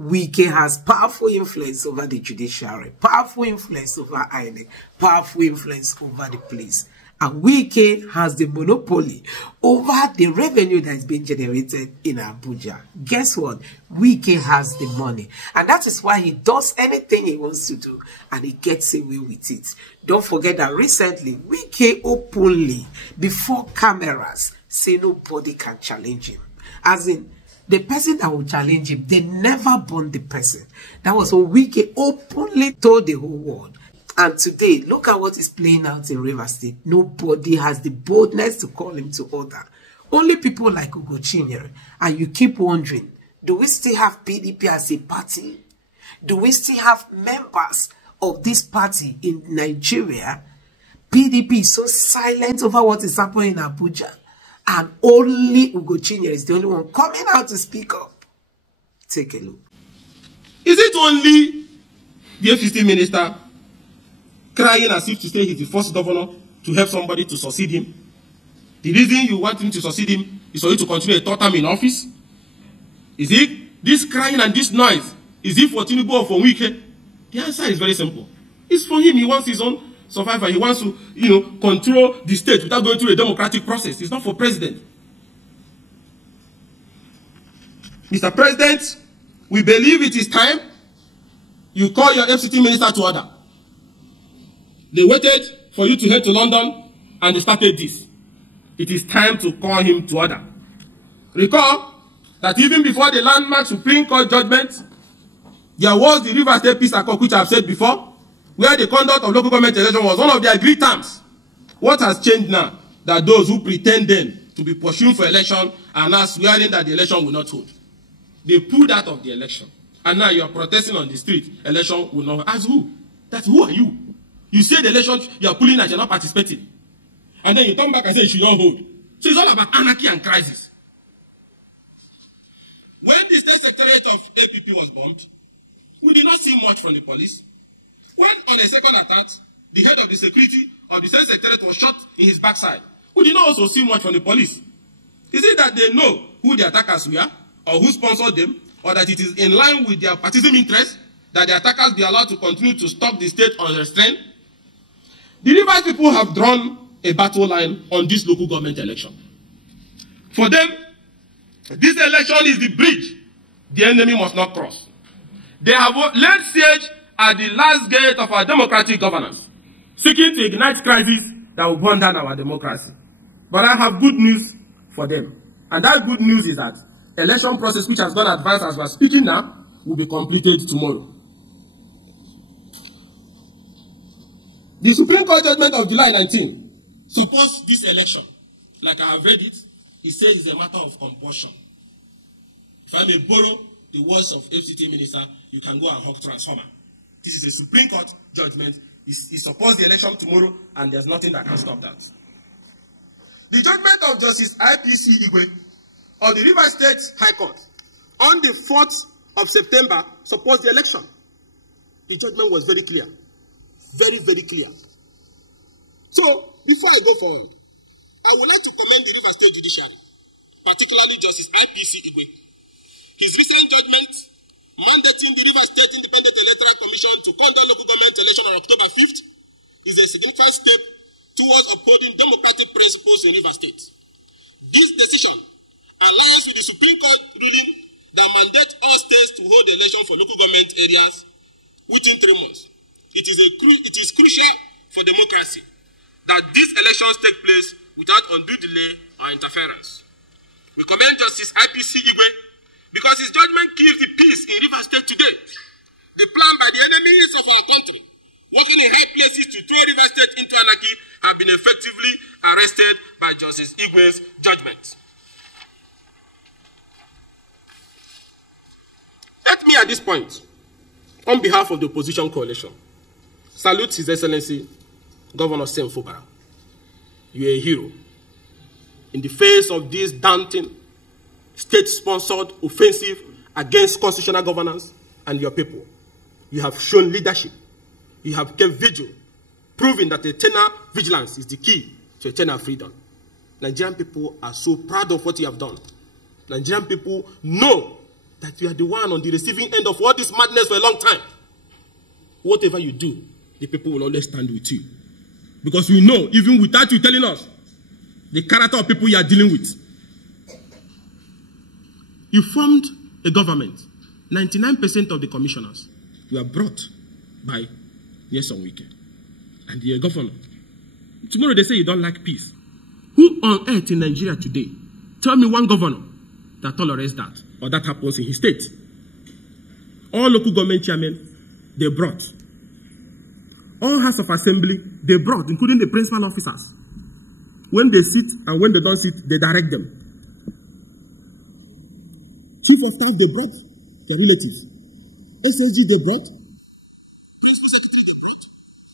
Wike has powerful influence over the judiciary, powerful influence over INEC, powerful influence over the police. And Wike has the monopoly over the revenue that is being generated in Abuja. Guess what? Wike has the money. And that is why he does anything he wants to do. And he gets away with it. Don't forget that recently, Wike openly, before cameras, say nobody can challenge him. As in, the person that will challenge him, they never burn the person. That was what Wike openly told the whole world. And today, look at what is playing out in Rivers State. Nobody has the boldness to call him to order. Only people like Ugochinyere. And you keep wondering, do we still have PDP as a party? Do we still have members of this party in Nigeria? PDP is so silent over what is happening in Abuja. And only Ugochinyere is the only one coming out to speak up. Take a look. Is it only the FCT minister crying as if to say he's the first governor to help somebody to succeed him? The reason you want him to succeed him is for you to continue a third term in office? Is it this crying and this noise? Is it for Tinubu or for Wike? The answer is very simple. It's for him. He wants his own survival. He wants to, control the state without going through a democratic process. It's not for president. Mr. President, we believe it is time you call your FCT minister to order. They waited for you to head to London and they started this. It is time to call him to order. Recall that even before the landmark Supreme Court judgment, there was the Rivers State Peace Accord, which I have said before, where the conduct of local government election was one of the agreed terms. What has changed now? That those who pretend then to be pursuing for election are now swearing that the election will not hold. They pulled out of the election. And now you are protesting on the street. Election will not hold. As who? That's who are you? You say the election you are pulling out, you're not participating. And then you come back and say it should not hold. So it's all about anarchy and crisis. When the state secretariat of APP was bombed, we did not see much from the police. When on a second attack, the head of the security of the state secretariat was shot in his backside, we did not also see much from the police. Is it that they know who the attackers were, or who sponsored them, or that it is in line with their partisan interest that the attackers be allowed to continue to stop the state unrestrained? The Rivers people have drawn a battle line on this local government election. For them, this election is the bridge the enemy must not cross. They have laid siege at the last gate of our democratic governance, seeking to ignite crisis that will burn down our democracy. But I have good news for them. And that good news is that election process, which has gone advanced as we are speaking now, will be completed tomorrow. The Supreme Court judgment of July 19 supports this election. Like I have read it, it says it's a matter of compulsion. If I may borrow the words of FCT minister, you can go and hawk transformer. This is a Supreme Court judgment. It supports the election tomorrow, and there's nothing that can stop that. The judgment of Justice IPC Igwe of the Rivers State High Court on the 4th of September supports the election. The judgment was very clear. Very, very clear. So, before I go forward, I would like to commend the Rivers State Judiciary, particularly Justice IPC Igwe. His recent judgment mandating the Rivers State Independent Electoral Commission to conduct local government election on October 5th is a significant step towards upholding democratic principles in Rivers State. This decision aligns with the Supreme Court ruling that mandates all states to hold the election for local government areas within 3 months. It is crucial for democracy that these elections take place without undue delay or interference. We commend Justice IPC Igwe because his judgment kills the peace in Rivers State today. The plan by the enemies of our country, working in high places to throw Rivers State into anarchy, have been effectively arrested by Justice Igwe's judgment. Let me at this point, on behalf of the opposition coalition, salute His Excellency Governor Sam Fubara. You are a hero. In the face of this daunting, state-sponsored offensive against constitutional governance and your people, you have shown leadership. You have kept vigil, proving that eternal vigilance is the key to eternal freedom. Nigerian people are so proud of what you have done. Nigerian people know that you are the one on the receiving end of all this madness for a long time. Whatever you do, the people will always stand with you. Because we know, even without you telling us, the character of people you are dealing with. You formed a government. 99% of the commissioners were brought by Wike. And you're a governor. Tomorrow they say you don't like peace. Who on earth in Nigeria today, tell me one governor that tolerates that, or that happens in his state? All local government chairmen, they brought. All House of Assembly, they brought, including the principal officers. When they sit and when they don't sit, they direct them. Chief of staff, they brought their relatives. SSG, they brought. Principal secretary, they brought.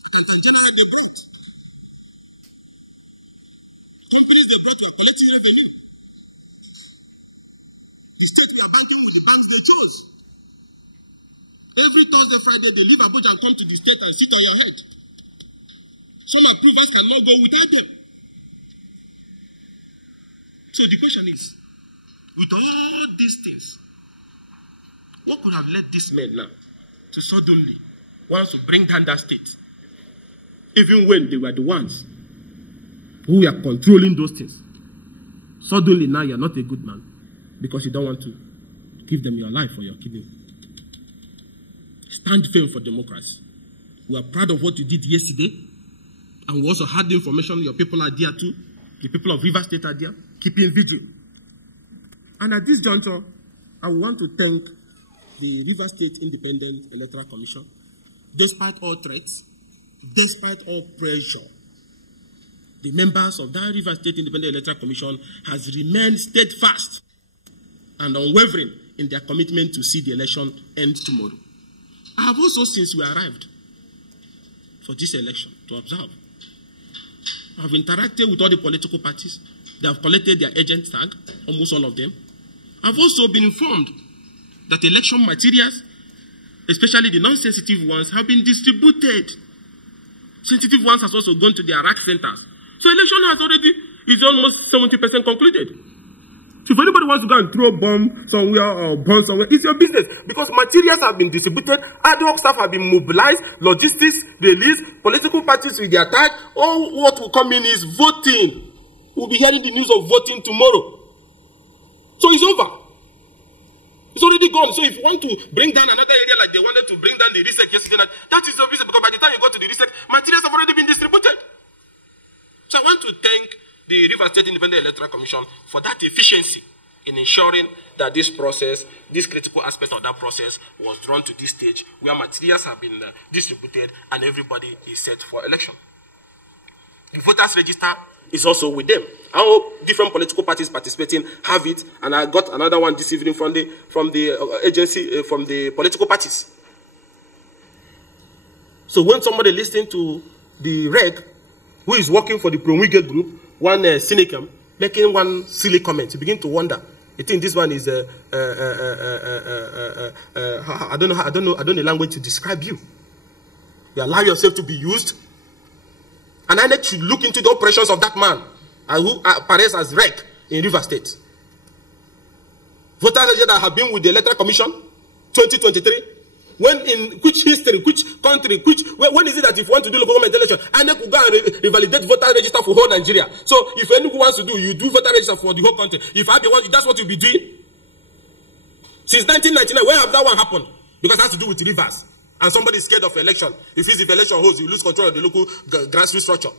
Accountant general, they brought. Companies they brought were collecting revenue. The state we are banking with the banks they chose. Every Thursday, Friday, they leave Abuja and come to the state and sit on your head. Some approvals cannot go without them. So the question is, with all these things, what could have led these men now to suddenly want to bring down that state? Even when they were the ones who were controlling those things. Suddenly now you're not a good man because you don't want to give them your life or your kidney. Stand firm for democracy. We are proud of what you did yesterday, and we also had the information your people are there too. The people of Rivers State are there, keeping vigil. And at this juncture, I want to thank the Rivers State Independent Electoral Commission. Despite all threats, despite all pressure, the members of that Rivers State Independent Electoral Commission has remained steadfast and unwavering in their commitment to see the election end tomorrow. I have also, since we arrived for this election, to observe. I have interacted with all the political parties. They have collected their agent tag, almost all of them. I've also been informed that election materials, especially the non-sensitive ones, have been distributed. Sensitive ones have also gone to their rack centers. So election is almost 70% concluded. So if anybody wants to go and throw a bomb somewhere or burn somewhere, it's your business. Because materials have been distributed, ad hoc staff have been mobilized, logistics, release, political parties with their tag. All what will come in is voting. We'll be hearing the news of voting tomorrow. So it's over. It's already gone. So if you want to bring down another area like they wanted to bring down the research yesterday, that is obvious because by the time you go to the research, materials have already been distributed. So I want to thank the Rivers State Independent Electoral Commission for that efficiency in ensuring that this process, this critical aspect of that process was drawn to this stage where materials have been distributed and everybody is set for election. The voters register is also with them. I hope different political parties participating have it, and I got another one this evening from the agency, from the political parties. So when somebody listening to the reg, who is working for the Pro-Wike group, one cynicum, making one silly comment, you begin to wonder. You think this one is I don't know the language to describe you. You allow yourself to be used, and I need to look into the operations of that man, who appears as reg in Rivers State. Voters that have been with the Electoral Commission 2023. When in which history, which country, when is it that if you want to do local government election, INEC will go and revalidate voter register for whole Nigeria? So if anyone wants to do, you do voter register for the whole country. If I be one, that's what you'll be doing. Since 1999, where have that one happened? Because it has to do with rivers. And somebody is scared of election. If election holds, you lose control of the local grassroots structure.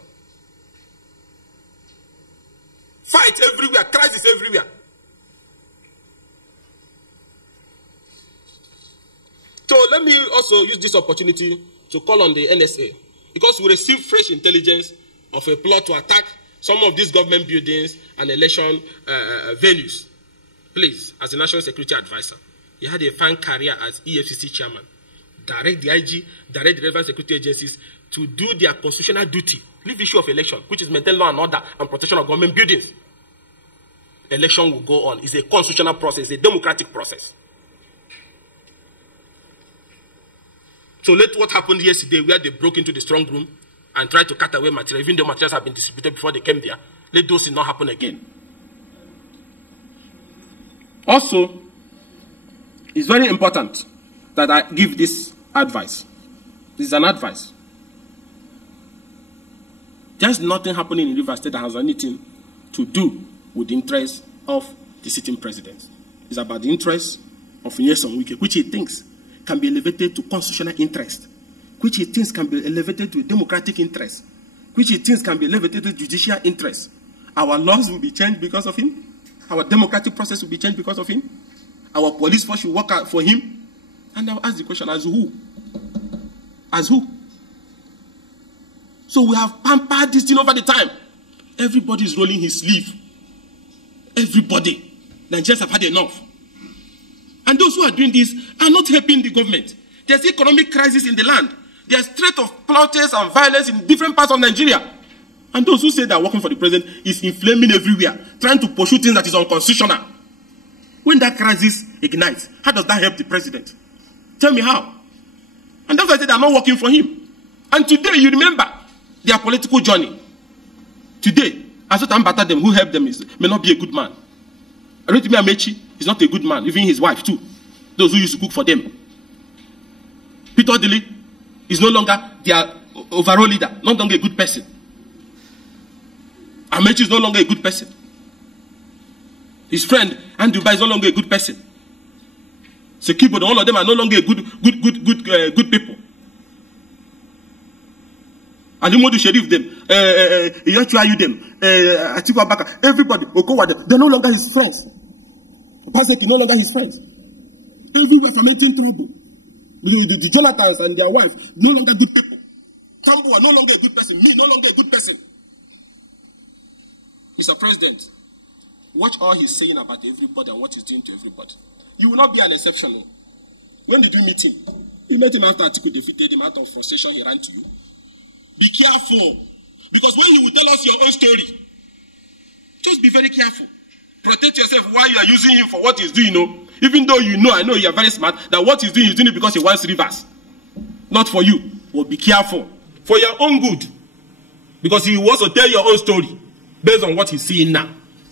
Fight everywhere, crisis everywhere. So let me also use this opportunity to call on the NSA, because we received fresh intelligence of a plot to attack some of these government buildings and election venues. Please, as a national security advisor, he had a fine career as EFCC chairman. Direct the IG, direct the relevant security agencies to do their constitutional duty. Leave the issue of election, which is maintain law and order and protection of government buildings. Election will go on. It's a constitutional process, a democratic process. So let what happened yesterday, where they broke into the strong room and tried to cut away material, even though materials have been distributed before they came there, let those things not happen again. Also, It's very important that I give this advice. This is an advice. There's nothing happening in Rivers State that has anything to do with the interests of the sitting president. It's about the interests of Nyesom Wike, which he thinks can be elevated to constitutional interest, which he thinks can be elevated to a democratic interest, which he thinks can be elevated to judicial interest. Our laws will be changed because of him. Our democratic process will be changed because of him. Our police force will work out for him. And I'll ask the question, as who? As who? So we have pampered this thing over the time. Everybody is rolling his sleeve. Everybody. Nigerians have had enough. And those who are doing this are not helping the government. There's economic crisis in the land. There's threat of plotters and violence in different parts of Nigeria. And those who say they're working for the president is inflaming everywhere, trying to pursue things that is unconstitutional. When that crisis ignites, how does that help the president? Tell me how. And that's why I said they're not working for him. And today, you remember their political journey. Today, Azotan Batadem, who helped them, may not be a good man. Aretimi Amechi is not a good man, even his wife too. Those who used to cook for them. Peter Odili is no longer their overall leader, no longer a good person. Amechi is no longer a good person. His friend Andrew Ba is no longer a good person. Sekibo, all of them are no longer good people. Alimodu Sheriff them, Iyachu Ayu them, Atiku Abubakar, everybody, Okowa them, they're no longer his friends. Obaseki no longer hy friends. Everywhere fermenting trouble. The Jonathans and their wife, no longer good people. Tambo are no longer a good person. Me, no longer a good person. Mr. President, watch all he's saying about everybody and what he's doing to everybody. You will not be an exception. When did you meet him? You met him after Atiku defeated him. Out of frustration, he ran to you. Be careful. Because when he will tell us your own story, just be very careful. Protect yourself while you are using him for what he's doing. Even though you know, I know you are very smart, that what he's doing it because he wants Rivers. Not for you. Well, be careful. For your own good. Because he wants to tell your own story based on what he's seeing now.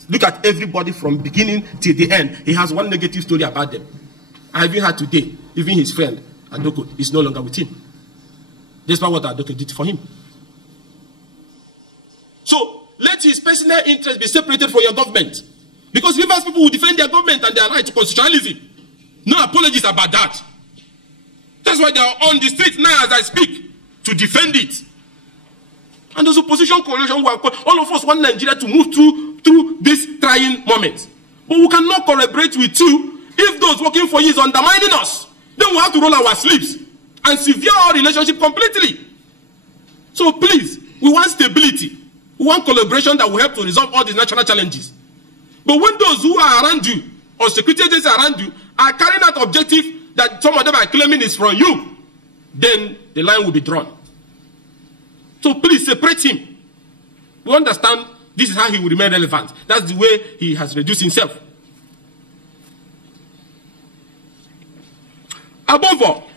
Look at everybody from beginning till the end. He has one negative story about them. I even had today, even his friend, Adoko, is no longer with him. Despite what Adoko did for him. So, let his personal interest be separated from your government. Because Rivers people will defend their government and their right to constitutionalism. No apologies about that. That's why they are on the street now as I speak to defend it. And those opposition coalition, all of us want Nigeria to move through this trying moment. But we cannot collaborate with you if those working for you is undermining us. Then we have to roll our sleeves and sever our relationship completely. So please, we want stability. We want collaboration that will help to resolve all these national challenges. But when those who are around you, or security agencies around you, are carrying out objective that some of them are claiming is from you, then the line will be drawn. So please separate him. We understand this is how he will remain relevant. That's the way he has reduced himself. Above all,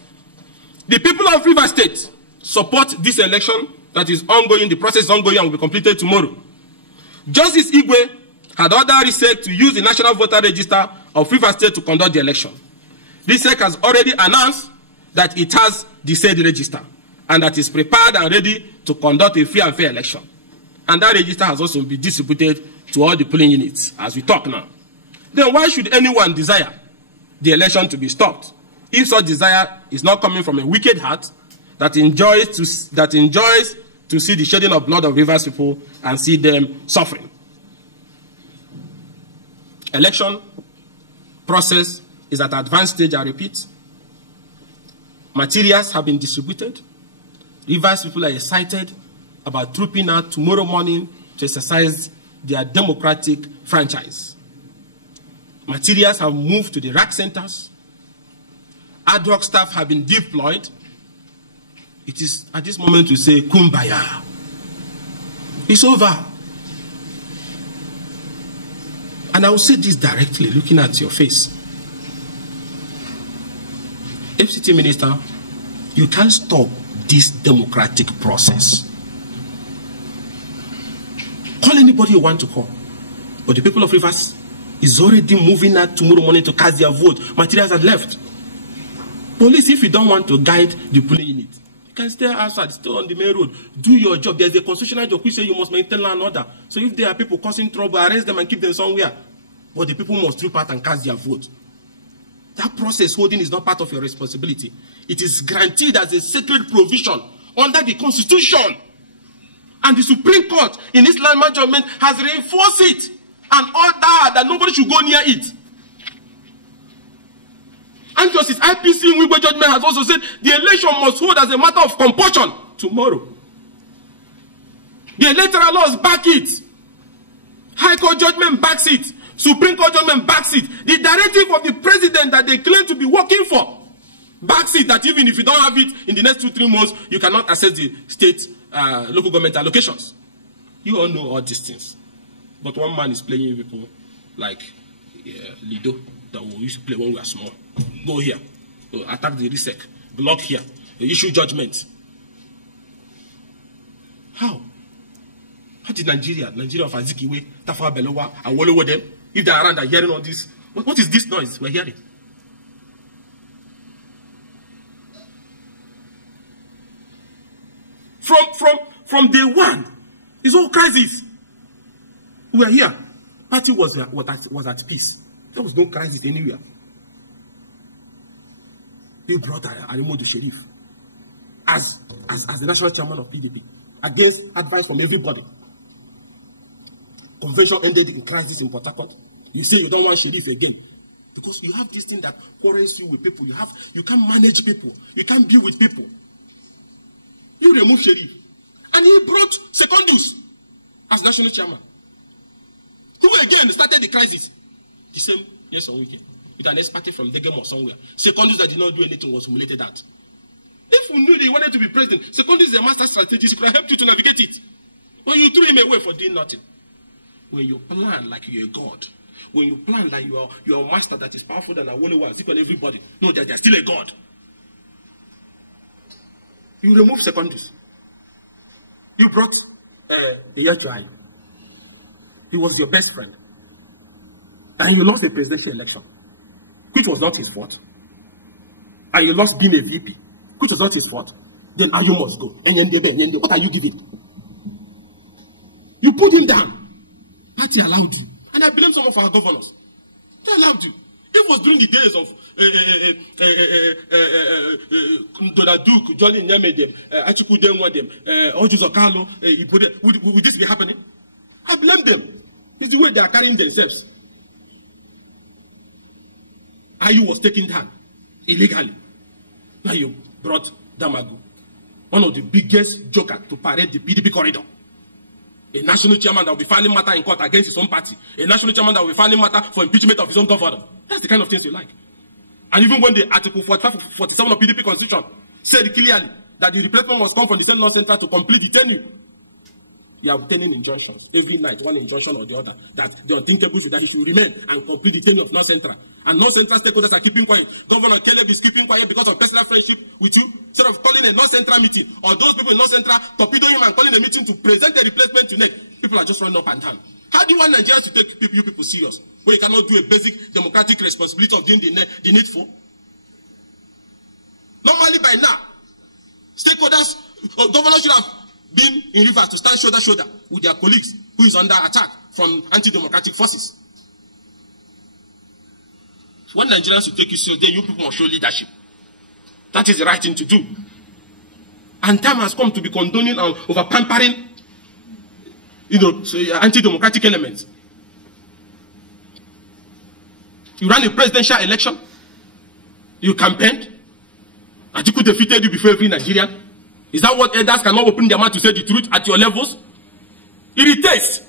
the people of Rivers State support this election that is ongoing. The process is ongoing and will be completed tomorrow. Justice Igwe had ordered RiversState to use the National Voter Register of Rivers State to conduct the election. RiversState has already announced that it has the said register and that is prepared and ready to conduct a free and fair election. And that register has also been distributed to all the polling units as we talk now. Then why should anyone desire the election to be stopped if such desire is not coming from a wicked heart that enjoys to see the shedding of blood of Rivers people and see them suffering? Election process is at advanced stage, I repeat. Materials have been distributed. Rivers people are excited about trooping out tomorrow morning to exercise their democratic franchise. Materials have moved to the rack centers. Ad hoc staff have been deployed. It is at this moment to say, Kumbaya. It's over. And I will say this directly, looking at your face. FCT Minister, you can't stop this democratic process. Call anybody you want to call. But the people of Rivers is already moving out tomorrow morning to cast their vote. Materials are left. Police, if you don't want to guide the polling unit, you can stay outside, stay on the main road, do your job. There's a constitutional job which says you must maintain law and order. So if there are people causing trouble, arrest them and keep them somewhere. But the people must trip out and cast their vote. That process holding is not part of your responsibility. It is guaranteed as a sacred provision under the Constitution. And the Supreme Court in this landmark judgment has reinforced it and ordered that nobody should go near it. And Justice IPC in Wike judgment has also said the election must hold as a matter of compulsion tomorrow. The electoral laws back it. High Court judgment backs it. Supreme Court judgment backs it. The directive of the president that they claim to be working for backs it, that even if you don't have it in the next 2-3 months, you cannot access the state local government allocations. You all know all these things. But one man is playing people like Lido that we used to play when we were small. Go here, attack the RISEC, block here, issue judgment. How? How did Nigeria of Azikiwe, Tafawa Balewa, and Wolowo them, if they are around and hearing all this, what is this noise we're hearing? From day one, it's all crisis. We were here. Party was at peace. There was no crisis anywhere. You brought Arimodu Sheriff as the national chairman of PDP against advice from everybody. Convention ended in crisis in Port Harcourt. You say you don't want Sheriff again because you have this thing that quarrels you with people. You can't manage people. You can't be with people. You remove Sheriff, and he brought Secondus as national chairman, who again started the crisis. The same yes on weekend. With an expert from the game or somewhere. Secondus that did not do anything was humiliated out. If we knew they wanted to be president, Secondus is a master strategist, could have helped you to navigate it. When you threw him away for doing nothing. When you plan like you're a god, when you plan like you are a master that is powerful than Awolowo and equal everybody, know that they're still a god. You remove Secondus. You brought the Yachuai. He was your best friend. And you lost the presidential election, which was not his fault. And you lost being a VP, which was not his fault. Then you must go. And what are you giving? You put him down. Party allowed you. And I blame some of our governors. They allowed you. It was during the days of Donald Duke, Johnny Nyamedem, Achiku Denwadem, Ojuzo Carlo, would this be happening? I blame them. It's the way they are carrying themselves. Ayu was taken down illegally. Now you brought Damagu, one of the biggest jokers to parade the PDP corridor. A national chairman that will be filing matter in court against his own party. A national chairman that will be filing matter for impeachment of his own governor. That's the kind of things you like. And even when the Article 45, 47 of PDP Constitution said clearly that the replacement must come from the same North Central to complete the tenure, you are obtaining injunctions every night, one injunction or the other, that the unthinkable should that he should remain and complete the tenure of North Central. And North Central stakeholders are keeping quiet. Governor Caleb is keeping quiet because of personal friendship with you. Instead of calling a North Central meeting, or those people in North Central torpedo him and calling a meeting to present the replacement to NEC, people are just running up and down. How do you want Nigerians to take you people serious when you cannot do a basic democratic responsibility of doing the needful? Normally by now, stakeholders or governors should have been in Rivers to stand shoulder to shoulder with their colleagues who is under attack from anti-democratic forces. When Nigerians will take you seriously, then you people must show leadership. That is the right thing to do. And time has come to be condoning and over-pampering, anti-democratic elements. You ran a presidential election, you campaigned, Atiku defeated you before every Nigerian. Is that what elders cannot open their mouth to say the truth at your levels? Irritates.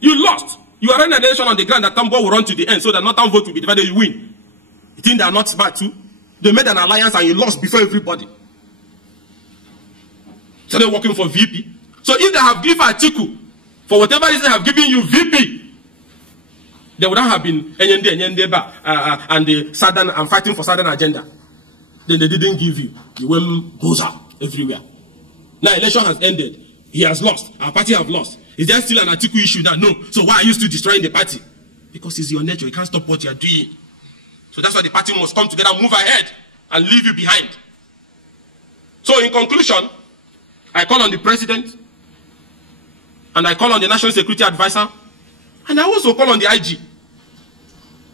You lost. You are running an election on the ground that Tambo will run to the end so that Northern vote will be divided, you win. You think they are not smart too? They made an alliance and you lost before everybody. So they're working for VP. So if they have given Atiku, for whatever reason they have given you VP, they would not have been and the Southern and fighting for Southern agenda. Then they didn't give you. You went goes out everywhere. Now election has ended. He has lost. Our party have lost. Is there still an Atiku issue now? No. So why are you still destroying the party? Because it's your nature. You can't stop what you're doing. So that's why the party must come together, move ahead, and leave you behind. So in conclusion, I call on the president, and I call on the National Security Advisor, and I also call on the IG.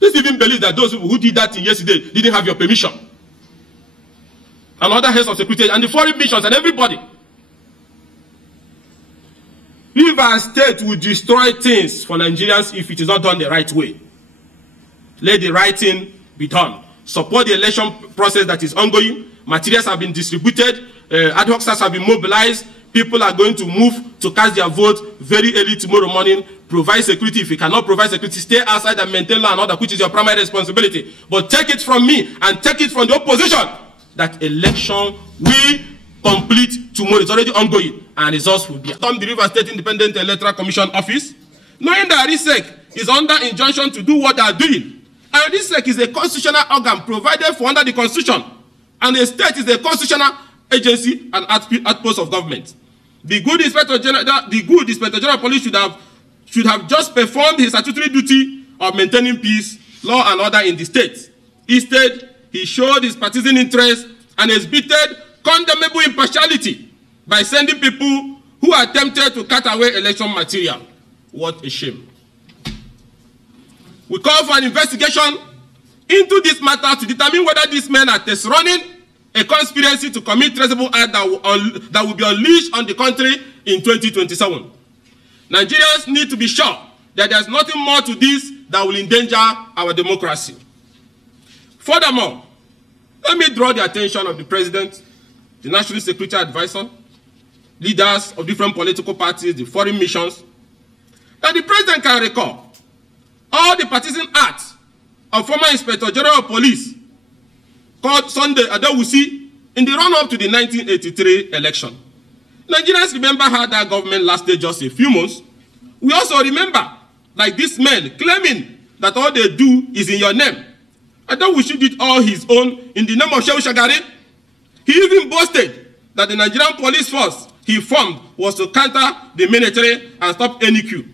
Let's even believe that those people who did that thing yesterday didn't have your permission. And other heads of security, and the foreign missions, and everybody. Rivers State will destroy things for Nigerians if it is not done the right way. Let the right thing be done. Support the election process that is ongoing. Materials have been distributed. Ad hoc staffs have been mobilized. People are going to move to cast their vote very early tomorrow morning. Provide security. If you cannot provide security, stay outside and maintain law and order, which is your primary responsibility. But take it from me and take it from the opposition that election will complete tomorrow. It's already ongoing, and results will be. Storm the Rivers State Independent Electoral Commission office, knowing that RIVSSEC is under injunction to do what they are doing. And RIVSSEC is a constitutional organ provided for under the Constitution, and the state is a constitutional agency and outpost of government. The good Inspector General of Police should have just performed his statutory duty of maintaining peace, law, and order in the state. Instead, he showed his partisan interest and exhibited condemnable impartiality by sending people who attempted to cut away election material. What a shame. We call for an investigation into this matter to determine whether these men are test running a conspiracy to commit traceable act that will be unleashed on the country in 2027. Nigerians need to be sure that there's nothing more to this that will endanger our democracy. Furthermore, let me draw the attention of the President, the National Security Advisor, leaders of different political parties, the foreign missions, that the President can recall all the partisan acts of former Inspector General of Police called Sunday Adewusi in the run-up to the 1983 election. Nigerians remember how that government lasted just a few months. We also remember, like these men, claiming that all they do is in your name. Adewusi did all his own in the name of Shehu Shagari. He even boasted that the Nigerian police force he formed was to counter the military and stop any coup.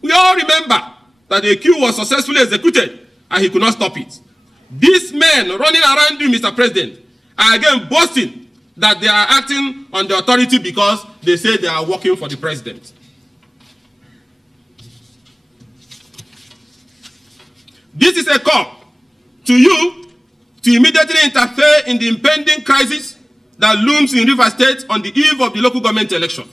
We all remember that the coup was successfully executed and he could not stop it. These men running around you, Mr. President, are again boasting that they are acting on the authority because they say they are working for the president. This is a call to you to immediately interfere in the impending crisis that looms in Rivers State on the eve of the local government election.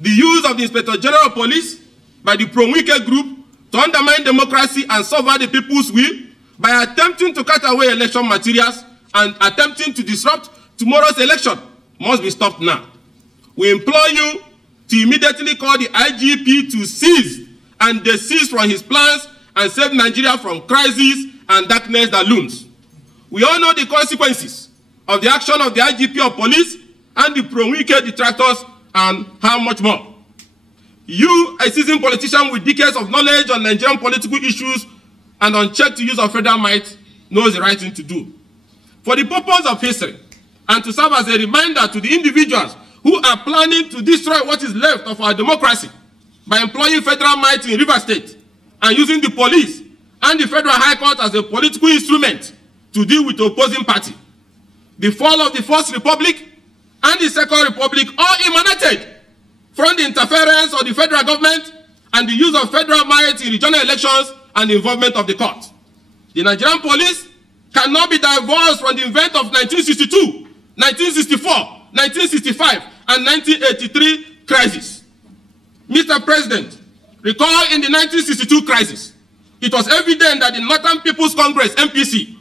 The use of the Inspector General of Police by the pro-Wike group to undermine democracy and subvert the people's will by attempting to cut away election materials and attempting to disrupt tomorrow's election must be stopped now. We implore you to immediately call the IGP to cease and desist from his plans and save Nigeria from crisis and darkness that looms. We all know the consequences of the action of the IGP of police and the pro-Wike detractors and how much more. You, a seasoned politician with decades of knowledge on Nigerian political issues and unchecked use of federal might, knows the right thing to do. For the purpose of history and to serve as a reminder to the individuals who are planning to destroy what is left of our democracy by employing federal might in Rivers State and using the police and the Federal High Court as a political instrument to deal with the opposing party. The fall of the First Republic and the Second Republic all emanated from the interference of the federal government and the use of federal might in regional elections and the involvement of the court. The Nigerian police cannot be divorced from the event of 1962, 1964, 1965, and 1983 crisis. Mr. President, recall in the 1962 crisis, it was evident that the Northern People's Congress, NPC,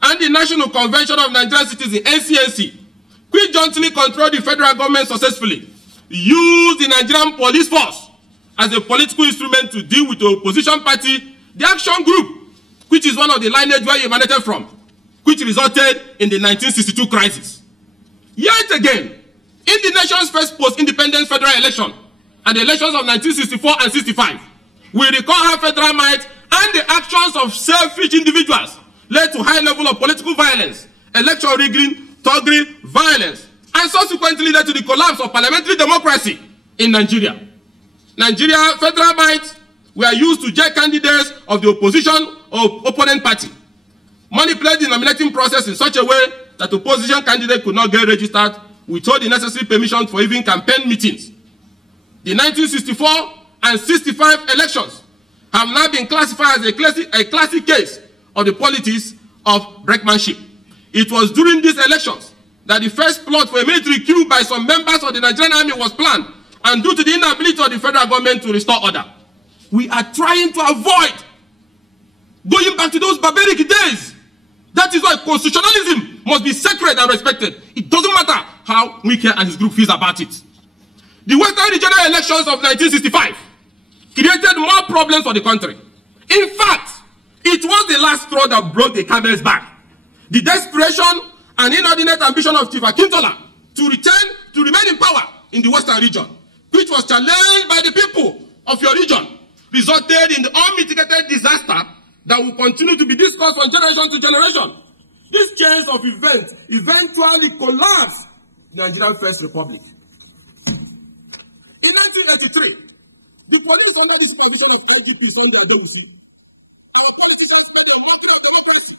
and the National Convention of Nigerian Citizens, NCNC, which jointly controlled the federal government successfully, used the Nigerian police force as a political instrument to deal with the opposition party, the Action Group, which is one of the lineage where he emanated from, which resulted in the 1962 crisis. Yet again, in the nation's first post-independence federal election and the elections of 1964 and 65, we recall how federal might and the actions of selfish individuals led to high level of political violence, election rigging, thuggery, violence, and subsequently led to the collapse of parliamentary democracy in Nigeria. Nigeria federal might were used to jail candidates of the opposition or opponent party. Money played the nominating process in such a way that opposition candidate could not get registered without the necessary permission for even campaign meetings. The 1964 and 65 elections have now been classified as a classic case of the politics of brinkmanship. It was during these elections that the first plot for a military coup by some members of the Nigerian army was planned, and due to the inability of the federal government to restore order. We are trying to avoid going back to those barbaric days. That is why constitutionalism must be sacred and respected. It doesn't matter how Wike and his group feels about it. The Western regional elections of 1965 created more problems for the country. In fact, it was the last straw that broke the camel's back. The desperation and inordinate ambition of Chief Akintola to remain in power in the Western region, which was challenged by the people of your region, resulted in the unmitigated disaster that will continue to be discussed from generation to generation. This chain of events eventually collapsed the Nigerian First Republic. In 1983, the police under the supervision of IGP Sunday Adewusi, our politicians made a mockery of democracy,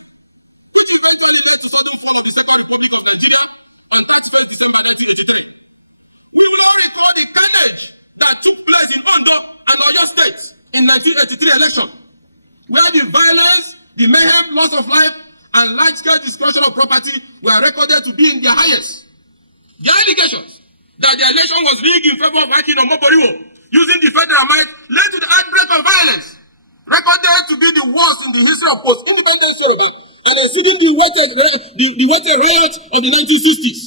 which eventually led to the fall of the Second Republic of Nigeria on 31st December 1983. We will all recall the carnage that took place in Ondo and Oyo State in 1983 election, where the violence, the mayhem, loss of life, and large-scale destruction of property were recorded to be in their highest. The allegations that the election was rigged in favor of Wike Omoboriwo using the federal might led to the outbreak of violence, recorded to be the worst in the history of post-independence Yoruba, and exceeding the water riots of the 1960s.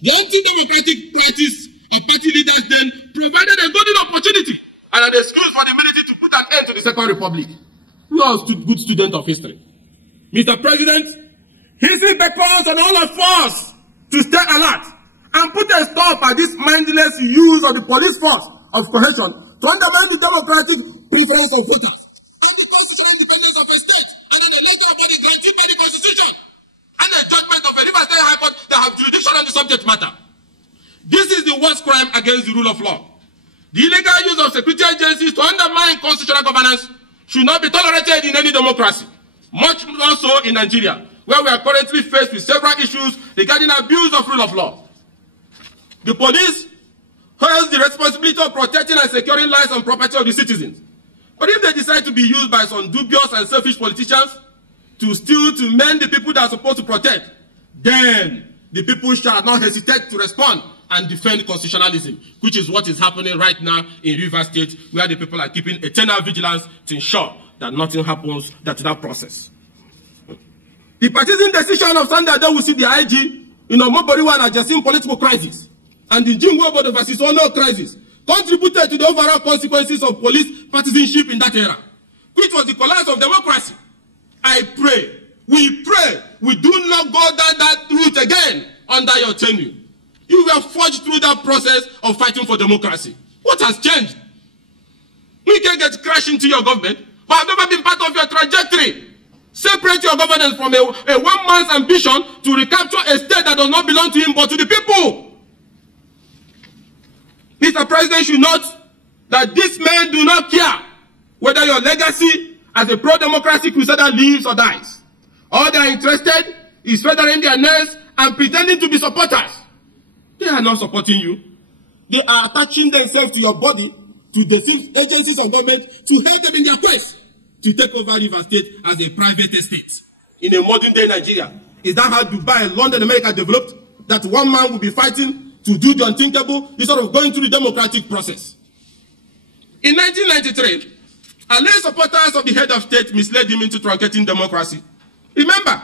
The anti-democratic practice of party leaders then provided a golden opportunity and an excuse for the military to put an end to the Second Republic. We are good students of history. Mr. President, history beckons on all of us to stay alert and put a stop at this mindless use of the police force of coercion to undermine the democratic preference of voters and the constitutional independence of a state and an electoral body granted by the Constitution and a judgment of a Rivers State High Court that have jurisdiction on the subject matter. This is the worst crime against the rule of law. The illegal use of security agencies to undermine constitutional governance should not be tolerated in any democracy, much more so in Nigeria, where we are currently faced with several issues regarding abuse of rule of law. The police has the responsibility of protecting and securing lives and property of the citizens. But if they decide to be used by some dubious and selfish politicians to steal to mend the people they are supposed to protect, then the people shall not hesitate to respond and defend constitutionalism, which is what is happening right now in Rivers State, where the people are keeping eternal vigilance to ensure that nothing happens that process. The partisan decision of Sunday Adewusi, the IG, in Omoboriwo and adjacent political crisis, and the Jinwobodo versus Ono crisis, contributed to the overall consequences of police partisanship in that era, which was the collapse of democracy. I pray, we do not go down that route again under your tenure. You were forged through that process of fighting for democracy. What has changed? We can get crashed into your government, but I've never been part of your trajectory. Separate your governance from a one-man's ambition to recapture a state that does not belong to him but to the people. Mr. President should note that these men do not care whether your legacy as a pro-democracy crusader lives or dies. All they are interested is feathering their nails and pretending to be supporters. They are not supporting you. They are attaching themselves to your body, to the agencies of government, to help them in their quest to take over Rivers State as a private estate in a modern day Nigeria. Is that how Dubai and London, America developed? That one man will be fighting to do the unthinkable instead of going through the democratic process. In 1993, alleged supporters of the head of state misled him into truncating democracy. Remember,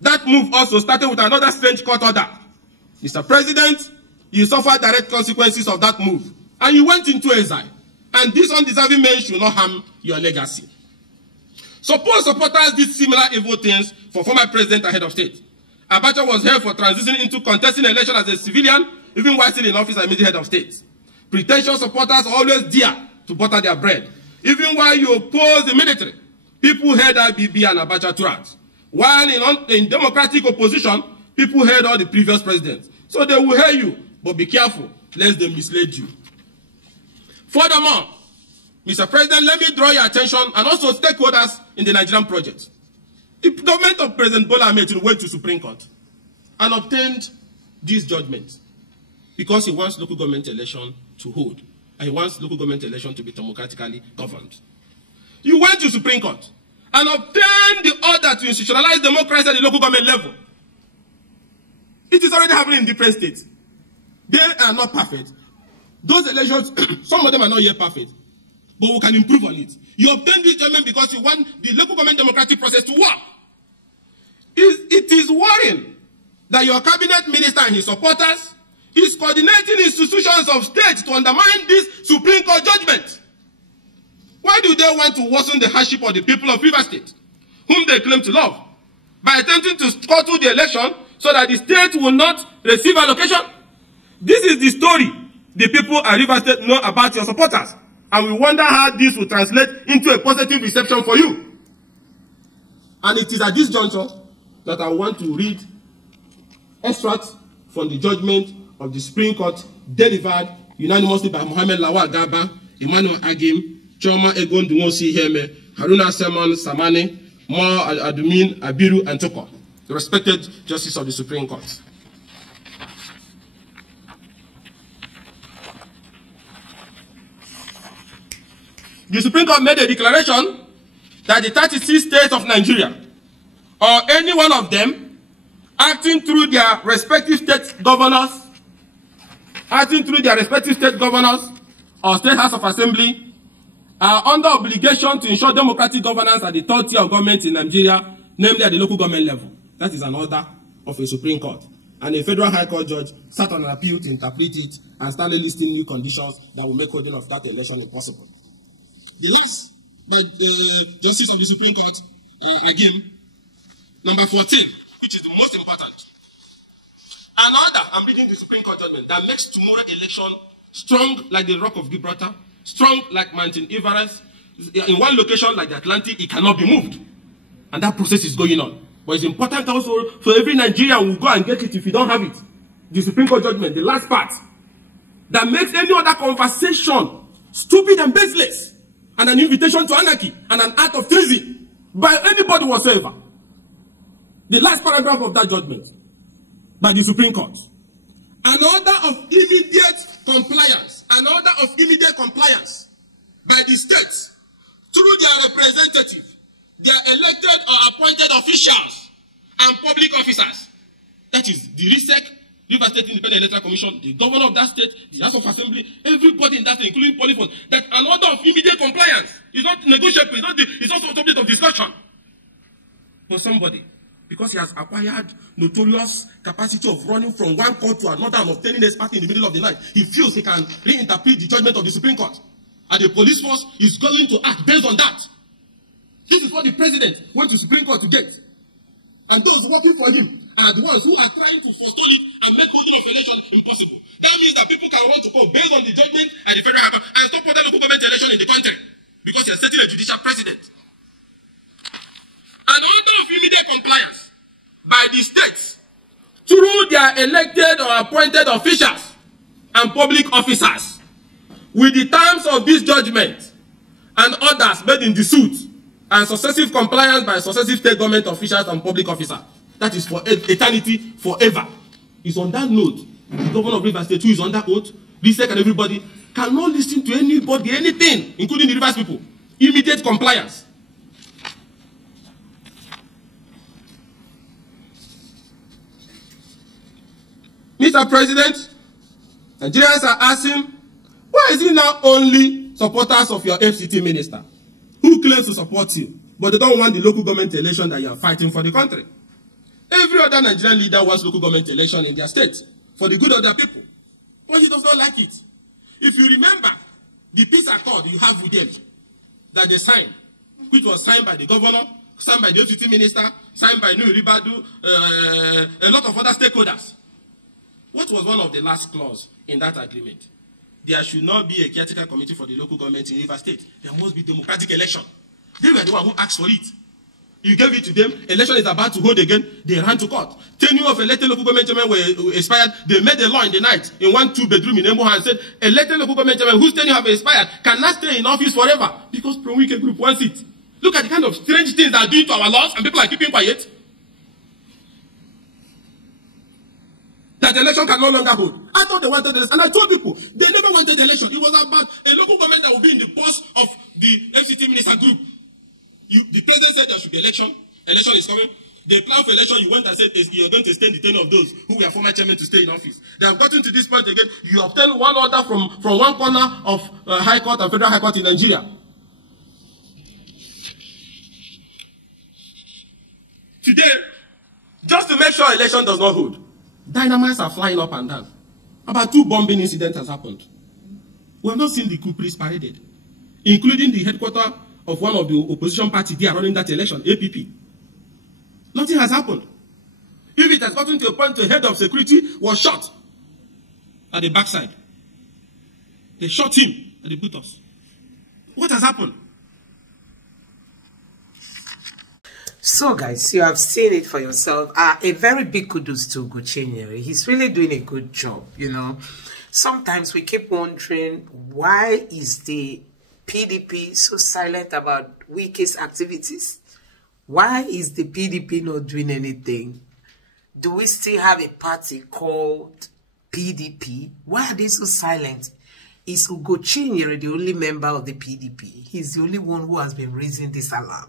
that move also started with another strange court order. Mr. President, you suffered direct consequences of that move, and you went into exile. And these undeserving men should not harm your legacy. Suppose supporters did similar evil things for former president and head of state. Abacha was held for transitioning into contesting election as a civilian, even while still in office as immediate head of state. Pretentious supporters are always dear to butter their bread. Even while you oppose the military, people heard IBB and Abacha throughout. While in democratic opposition, people heard all the previous presidents. So they will hear you, but be careful, lest they mislead you. Furthermore, Mr. President, let me draw your attention and also stakeholders in the Nigerian project. The government of President Bola Ahmed Tinubu went to Supreme Court and obtained this judgment because he wants local government election to hold and he wants local government election to be democratically governed. You went to Supreme Court and obtained the order to institutionalize democracy at the local government level. It is already happening in different states. They are not perfect. Those elections, some of them are not yet perfect, but we can improve on it. You obtained this judgment because you want the local government democratic process to work. It is worrying that your cabinet minister and his supporters is coordinating institutions of state to undermine this Supreme Court judgment. Why do they want to worsen the hardship of the people of Rivers State, whom they claim to love, by attempting to scuttle the election so that the state will not receive allocation? This is the story the people at Rivers State know about your supporters, and we wonder how this will translate into a positive reception for you. And it is at this juncture that I want to read extracts from the judgment of the Supreme Court delivered unanimously by Mohammed Lawal Garba, Emmanuel Agim, Choma Egon Dumosi Heme, Haruna Semon Samane, Mo Adumin Abiru, and Toko, the respected justice of the Supreme Court. The Supreme Court made a declaration that the 36 states of Nigeria, or any one of them, acting through their respective state governors, or State House of Assembly, are under obligation to ensure democratic governance at the third tier of government in Nigeria, namely at the local government level. That is an order of a Supreme Court. And a Federal High Court judge sat on an appeal to interpret it and started listing new conditions that will make holding of that election impossible. The last justice of the Supreme Court, again, number 14, which is the most important. An order, I'm reading the Supreme Court judgment, that makes tomorrow's election strong like the Rock of Gibraltar, strong like Mountain Everest. In one location like the Atlantic, it cannot be moved. And that process is going on. But it's important also for every Nigerian will go and get it if you don't have it. The Supreme Court judgment, the last part, that makes any other conversation stupid and baseless, and an invitation to anarchy, and an act of treason by anybody whatsoever. The last paragraph of that judgment by the Supreme Court. An order of immediate compliance by the states through their representative, their elected or appointed officials and public officers. That is the RISEC, Rivers State Independent Electoral Commission, the governor of that state, the House of Assembly, everybody in that state, including police force, that an order of immediate compliance is not negotiable, it's not a subject of discussion. For somebody, because he has acquired notorious capacity of running from one court to another and obtaining expertise in the middle of the night, he feels he can reinterpret the judgment of the Supreme Court. And the police force is going to act based on that. This is what the president went to the Supreme Court to get. And those working for him are the ones who are trying to forestall it and make holding of election impossible. That means that people can want to call based on the judgment at the federal high court and stop other local government election in the country because he is setting a judicial precedent. An order of immediate compliance by the states through their elected or appointed officials and public officers with the terms of this judgment and orders made in the suit and successive compliance by successive state government officials and public officers. That is for eternity, forever. It's on that note, the governor of Rivers State, who is under oath, RISEC and everybody, cannot listen to anybody, anything, including the Rivers people. Immediate compliance. Mr. President, Nigerians are asking, why is it now only supporters of your FCT minister who claims to support you, but they don't want the local government election that you are fighting for the country? Every other Nigerian leader wants local government election in their state for the good of their people, but he does not like it. If you remember the peace accord you have with them that they signed, which was signed by the governor, signed by the FCT minister, signed by New Ribadu, a lot of other stakeholders. What was one of the last clauses in that agreement? There should not be a caretaker committee for the local government in Rivers State. There must be democratic election. They were the one who asked for it. You gave it to them. Election is about to hold again. They ran to court. Tenure of elected local government chairman were expired. They made a law in the night in 1 2-bedroom in Embo and said, elected local government chairman whose tenure have expired cannot stay in office forever because Pro-Wike group wants it. Look at the kind of strange things they are doing to our laws, and people are keeping quiet. That the election can no longer hold. I thought they wanted this, and I told people they never wanted the election. It was about a local government that would be in the boss of the FCT minister group. The president said there should be election. Election is coming. They plan for election. You went and said you're going to extend the tenure of those who were former chairmen to stay in office. They have gotten to this point again. You obtain one order from one corner of High Court and Federal High Court in Nigeria. Today, just to make sure election does not hold, dynamites are flying up and down. About 2 bombing incidents has happened. We have not seen the coups paraded, including the headquarters of one of the opposition party there running that election, APP. Nothing has happened. If it has gotten to a point the head of security was shot at the backside. They shot him at the Butos. What has happened? So guys, you have seen it for yourself. A very big kudos to Ugochinyere. He's really doing a good job, you know. Sometimes we keep wondering, why is the PDP so silent about Wike's activities? Why is the PDP not doing anything? Do we still have a party called PDP? Why are they so silent? Is Ugochinyere the only member of the PDP? He's the only one who has been raising this alarm.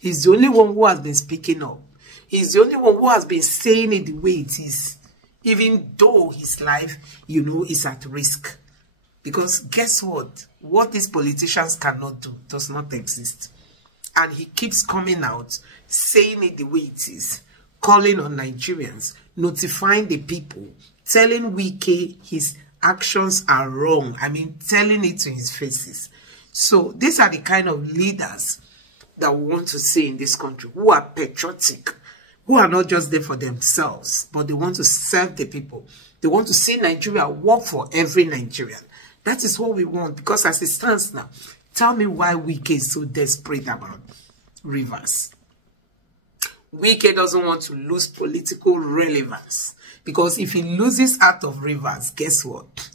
He's the only one who has been speaking up. He's the only one who has been saying it the way it is, even though his life, you know, is at risk. Because guess what? What these politicians cannot do does not exist. And he keeps coming out, saying it the way it is, calling on Nigerians, notifying the people, telling Wike his actions are wrong. I mean, telling it to his faces. So these are the kind of leaders that we want to see in this country, who are patriotic, who are not just there for themselves, but they want to serve the people. They want to see Nigeria work for every Nigerian. That is what we want, because as it stands now, tell me why Wike is so desperate about Rivers. Wike doesn't want to lose political relevance, because if he loses out of Rivers, guess what?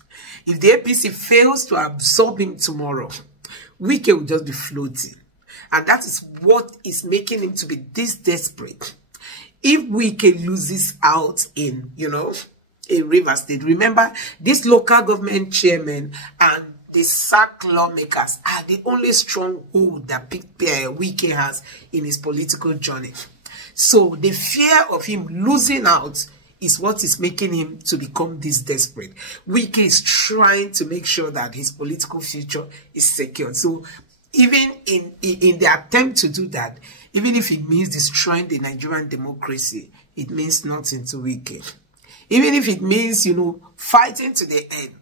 If the APC fails to absorb him tomorrow, Wike will just be floating. And that is what is making him to be this desperate. If Wike loses out in, you know, in Rivers State, remember, this local government chairman and the SAC lawmakers are the only stronghold that Wike has in his political journey. So the fear of him losing out is what is making him to become this desperate. Wike is trying to make sure that his political future is secure. So even in the attempt to do that, even if it means destroying the Nigerian democracy, it means nothing to Wike. Even if it means, you know, fighting to the end,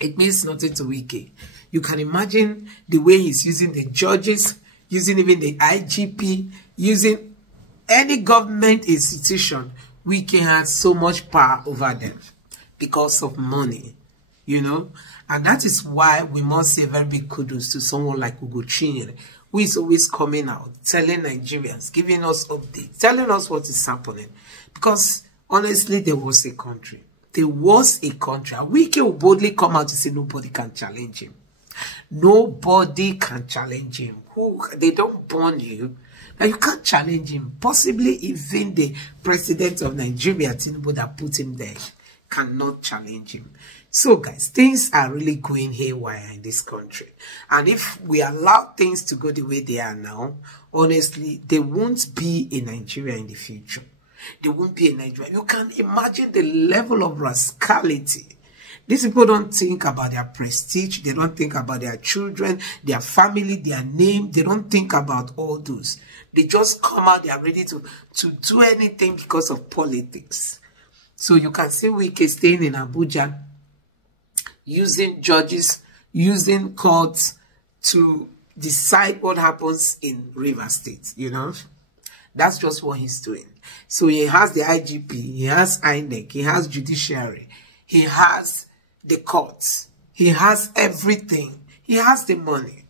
it means nothing to Wike. You can imagine the way he's using the judges, using even the IGP, using any government institution. Wike has so much power over them because of money, you know. And that is why we must say a very big kudos to someone like Ugochinyere, who is always coming out, telling Nigerians, giving us updates, telling us what is happening. Because honestly, there was a country. There was a country. And Wike will boldly come out to say nobody can challenge him. Nobody can challenge him. They don't burn you. Now you can't challenge him. Possibly even the president of Nigeria, Tinubu, that put him there, cannot challenge him. So guys, things are really going haywire in this country. And if we allow things to go the way they are now, honestly, there won't be a Nigeria in the future. There won't be a Nigeria. You can imagine the level of rascality. These people don't think about their prestige. They don't think about their children, their family, their name. They don't think about all those. They just come out. They are ready to do anything because of politics. So you can see Wike staying in Abuja, using judges, using courts to decide what happens in Rivers State, you know. That's just what he's doing. So he has the IGP, he has INEC, he has judiciary, he has the courts, he has everything, he has the money.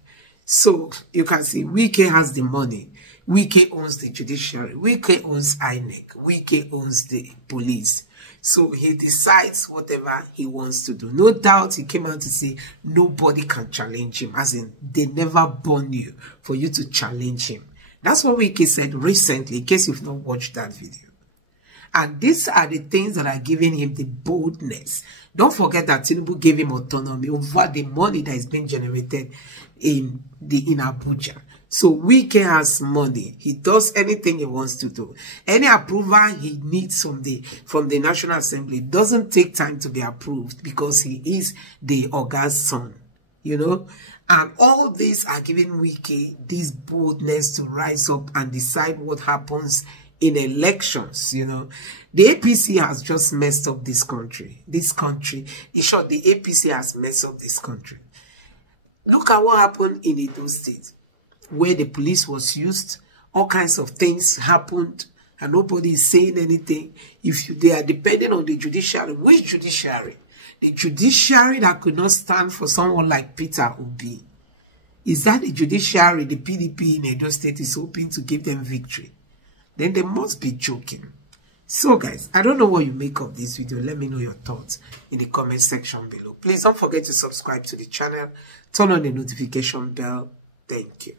So you can see Wike has the money. Wike owns the judiciary. Wike owns INEC. Wike owns the police. So he decides whatever he wants to do. No doubt he came out to say nobody can challenge him. As in, they never born you for you to challenge him. That's what Wike said recently, in case you've not watched that video. And these are the things that are giving him the boldness. Don't forget that Tinubu gave him autonomy over the money that is being generated in Abuja. So Wike has money. He does anything he wants to do. Any approval he needs from the National Assembly doesn't take time to be approved because he is the Oga's son. You know? And all these are giving Wike this boldness to rise up and decide what happens in elections. You know, the APC has just messed up this country. In short, the APC has messed up this country. Look at what happened in Edo State, where the police was used. All kinds of things happened, and nobody is saying anything. They are depending on the judiciary. Which judiciary? The judiciary that could not stand for someone like Peter Obi. Is that the judiciary the PDP in Edo State is hoping to give them victory? Then they must be joking. So guys, I don't know what you make of this video. Let me know your thoughts in the comment section below. Please don't forget to subscribe to the channel. Turn on the notification bell. Thank you.